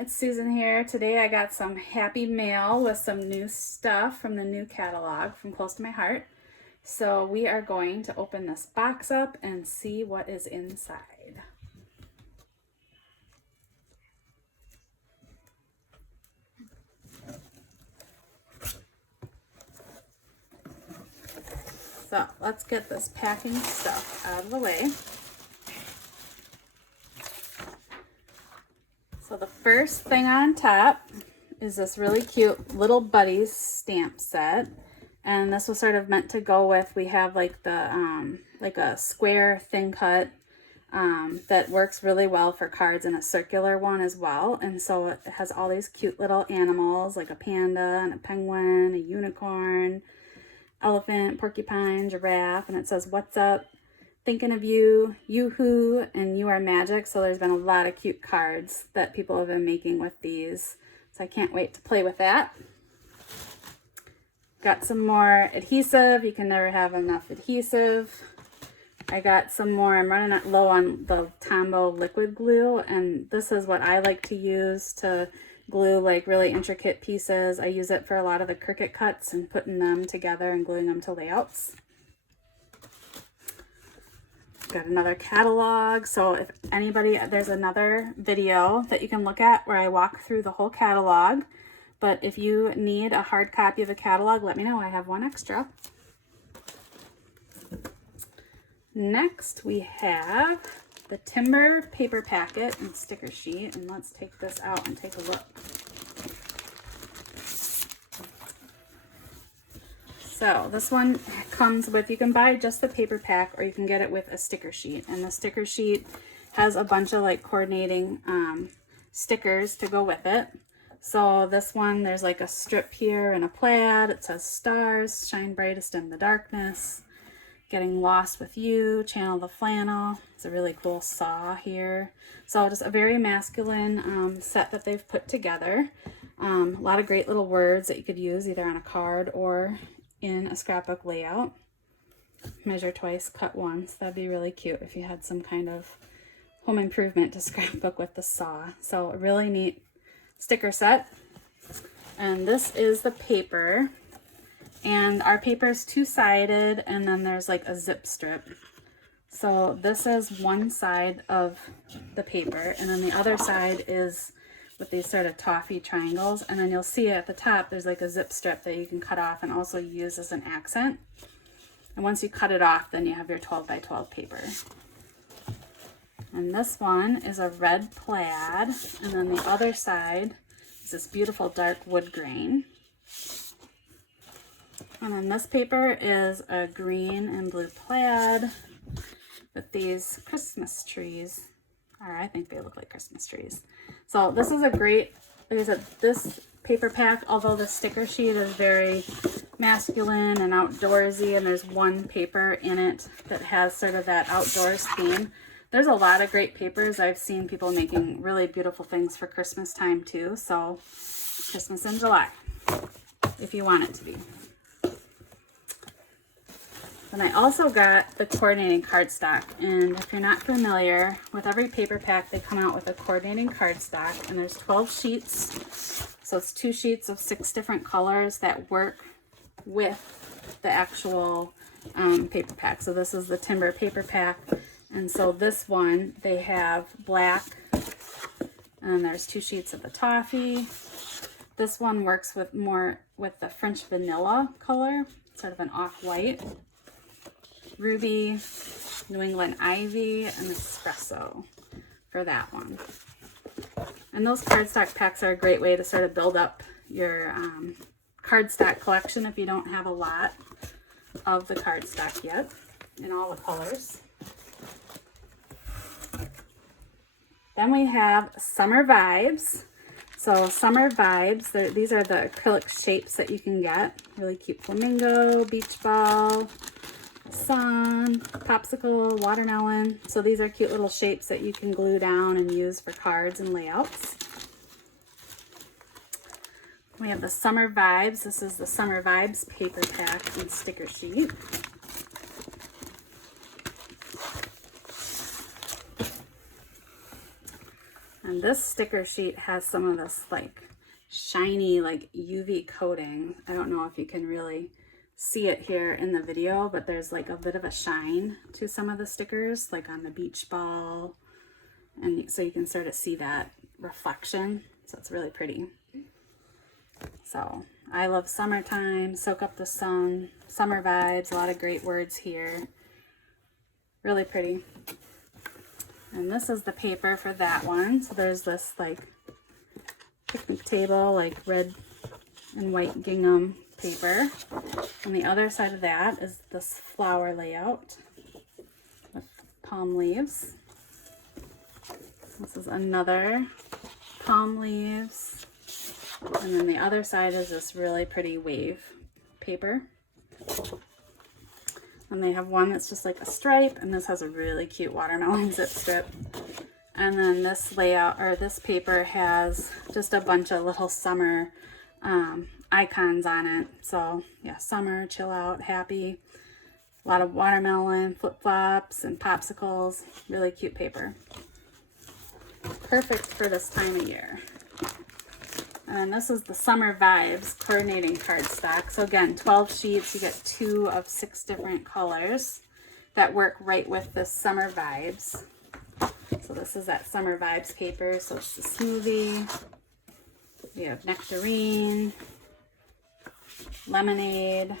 it's Susan here. Today I got some happy mail with some new stuff from the new catalog from Close to My Heart. So we are going to open this box up and see what is inside. So let's get this packing stuff out of the way. So the first thing on top is this really cute Little Buddies stamp set. And this was sort of meant to go with, we have like the, like a square thin cut that works really well for cards, and a circular one as well. And so it has all these cute little animals like a panda and a penguin, a unicorn, elephant, porcupine, giraffe, and it says, "What's up? Thinking of you, yoo-hoo, and you are magic." So there's been a lot of cute cards that people have been making with these. So I can't wait to play with that. Got some more adhesive. You can never have enough adhesive. I got some more. I'm running low on the Tombow liquid glue, and this is what I like to use to glue like really intricate pieces. I use it for a lot of the Cricut cuts and putting them together and gluing them to layouts. Got another catalog. So if anybody, there's another video that you can look at where I walk through the whole catalog. But if you need a hard copy of a catalog, let me know. I have one extra. Next, we have the Timber paper packet and sticker sheet. And let's take this out and take a look. So this one comes with, you can buy just the paper pack or you can get it with a sticker sheet. And the sticker sheet has a bunch of like coordinating stickers to go with it. So this one, there's like a strip here and a plaid. It says stars, shine brightest in the darkness, getting lost with you, channel the flannel. It's a really cool saw here. So just a very masculine set that they've put together. A lot of great little words that you could use either on a card or in a scrapbook layout. Measure twice, cut once. That'd be really cute if you had some kind of home improvement to scrapbook with the saw. So a really neat sticker set. And this is the paper. And our paper is two-sided, and then there's like a zip strip. So this is one side of the paper, and then the other side is with these sort of toffee triangles, and then you'll see at the top there's like a zip strip that you can cut off and also use as an accent. And once you cut it off, then you have your 12 by 12 paper. And this one is a red plaid, and then the other side is this beautiful dark wood grain. And then this paper is a green and blue plaid with these Christmas trees. Or I think they look like Christmas trees. So this is a great, like I said, this paper pack, although the sticker sheet is very masculine and outdoorsy, and there's one paper in it that has sort of that outdoors theme. There's a lot of great papers. I've seen people making really beautiful things for Christmas time too. So Christmas in July, if you want it to be. And I also got the coordinating cardstock, and if you're not familiar, with every paper pack they come out with a coordinating cardstock, and there's 12 sheets, so it's 2 sheets of 6 different colors that work with the actual paper pack. So this is the Timber paper pack, and so this one, they have black, and then there's 2 sheets of the toffee. This one works with more with the French vanilla color, sort of an off-white. Ruby, New England Ivy, and Espresso for that one. And those cardstock packs are a great way to sort of build up your cardstock collection if you don't have a lot of the cardstock yet in all the colors. Then we have Summer Vibes. So Summer Vibes, these are the acrylic shapes that you can get. Really cute flamingo, beach ball, sun, popsicle, watermelon. So these are cute little shapes that you can glue down and use for cards and layouts. We have the Summer Vibes. This is the Summer Vibes paper pack and sticker sheet. And And this sticker sheet has some of this like shiny like UV coating. I don't know if you can really see it here in the video, but there's like a bit of a shine to some of the stickers, like on the beach ball. And so you can sort of see that reflection. So it's really pretty. So I love summertime, soak up the sun, summer vibes, a lot of great words here. Really pretty. And this is the paper for that one. So there's this like picnic table, like red and white gingham paper. On the other side of that is this flower layout with palm leaves. This is another palm leaves. And then the other side is this really pretty wave paper. And they have one that's just like a stripe, and this has a really cute watermelon zip strip. And then this layout, or this paper, has just a bunch of little summer icons on it. So yeah, summer, chill out, happy. A lot of watermelon, flip-flops, and popsicles. Really cute paper. Perfect for this time of year. And then this is the Summer Vibes coordinating cardstock. So again, 12 sheets. You get 2 of 6 different colors that work right with the Summer Vibes. So this is that Summer Vibes paper. So it's the smoothie. We have nectarine, lemonade.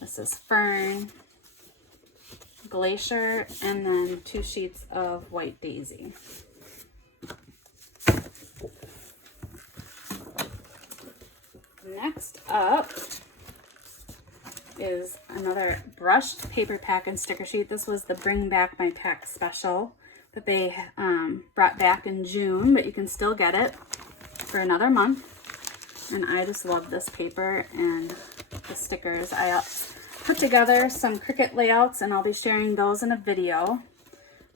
This is fern, glacier, and then 2 sheets of white daisy. Next up is another brushed paper pack and sticker sheet. This was the Bring Back My Pack special that they brought back in June, but you can still get it for another month. And I just love this paper and the stickers. I put together some Cricut layouts, and I'll be sharing those in a video.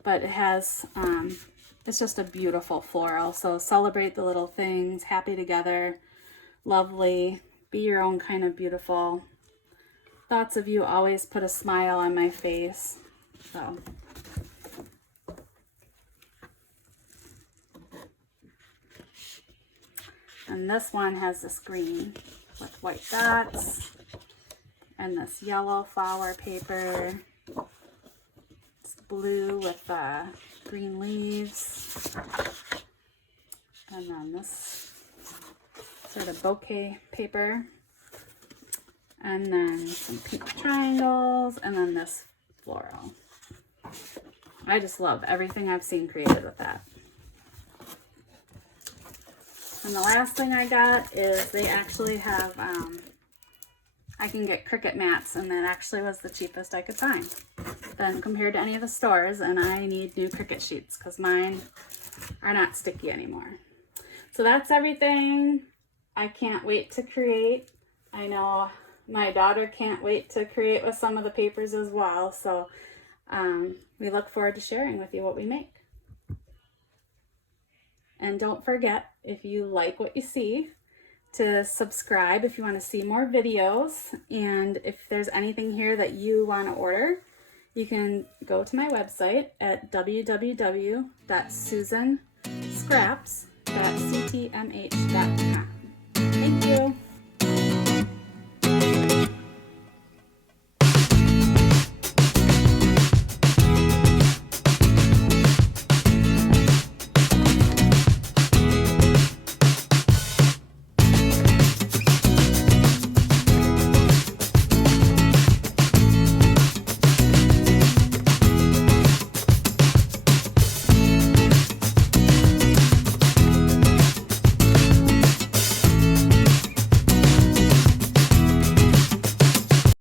But it has, it's just a beautiful floral. So celebrate the little things, happy together, lovely, be your own kind of beautiful. Thoughts of you always put a smile on my face. So and this one has this green with white dots, and this yellow flower paper. It's blue with green leaves, and then this sort of bouquet paper, and then some pink triangles, and then this floral. I just love everything I've seen created with that. And the last thing I got is they actually have, I can get Cricut mats, and that actually was the cheapest I could find then compared to any of the stores, and I need new Cricut sheets because mine are not sticky anymore. So that's everything. I can't wait to create. I know my daughter can't wait to create with some of the papers as well. So we look forward to sharing with you what we make. And don't forget, if you like what you see, to subscribe if you want to see more videos. And if there's anything here that you want to order, you can go to my website at www.susanscraps.ctmh.com. Thank you.